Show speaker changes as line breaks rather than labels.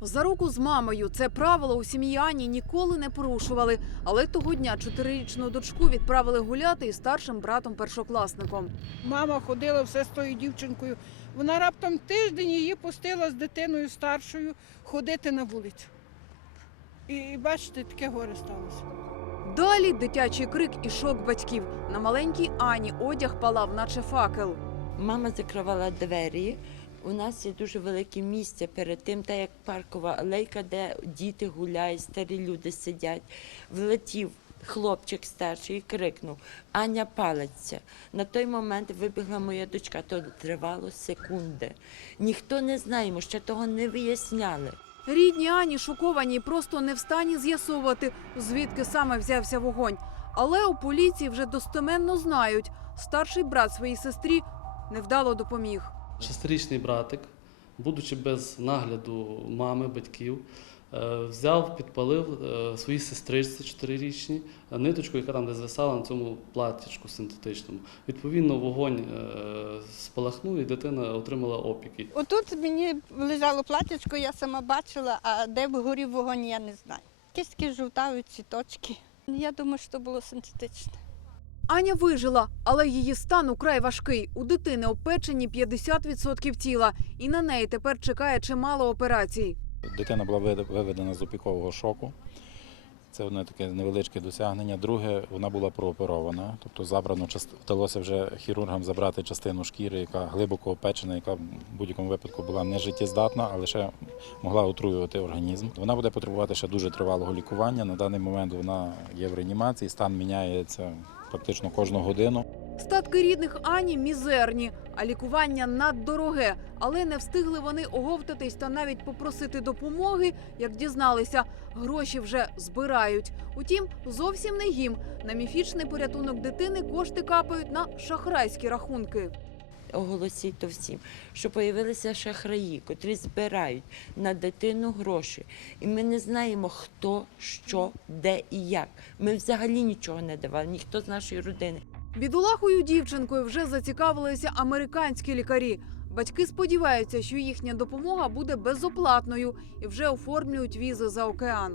За руку з мамою це правило у сім'ї Ані ніколи не порушували. Але того дня чотирирічну дочку відправили гуляти із старшим братом-першокласником.
Мама ходила все з тою дівчинкою. Вона раптом тиждень її пустила з дитиною старшою ходити на вулицю. І бачите, таке горе сталося.
Далі дитячий крик і шок батьків. На маленькій Ані одяг палав, наче факел.
Мама закривала двері. У нас є дуже велике місце перед тим, та як паркова алейка, де діти гуляють, старі люди сидять. Влетів хлопчик старший і крикнув: Аня палиться. На той момент вибігла моя дочка, то тривало секунди. Ніхто не знає, ми ще того не виясняли.
Рідні Ані шоковані просто не в стані з'ясовувати, звідки саме взявся вогонь. Але у поліції вже достеменно знають, старший брат своїй сестрі невдало допоміг.
Шестирічний братик, будучи без нагляду мами, батьків, е, взяв, підпалив е, своїй сестричці чотирирічній е, ниточку, яка там десь звисала на цьому платтячку синтетичному. Відповідно, вогонь спалахнув і дитина отримала опіки.
Отут мені лежало платячко, я сама бачила, а де горів вогонь, я не знаю. Якісь такі жовтаві цвіточки. Я думаю, що було синтетичне.
Аня вижила, але її стан украй важкий. У дитини опечені 50% тіла, і на неї тепер чекає чимало операцій.
Дитина була виведена з опікового шоку. Це одне таке невеличке досягнення. Друге, вона була прооперована, тобто забрано вдалося вже хірургам забрати частину шкіри, яка глибоко опечена, яка в будь-якому випадку була не життєздатна, але ще могла отруювати організм. Вона буде потребувати ще дуже тривалого лікування. На даний момент вона є в реанімації, стан міняється практично кожну годину.
Статки рідних Ані мізерні, а лікування наддороге. Але не встигли вони оговтатись та навіть попросити допомоги. Як дізналися, гроші вже збирають. Утім, зовсім не їм. На міфічний порятунок дитини кошти капають на шахрайські рахунки.
Оголосіть то всім, що появилися шахраї, котрі збирають на дитину гроші. І ми не знаємо, хто, що, де і як. Ми взагалі нічого не давали, ніхто з нашої родини.
Бідолахою дівчинкою вже зацікавилися американські лікарі. Батьки сподіваються, що їхня допомога буде безоплатною і вже оформлюють візи за океан.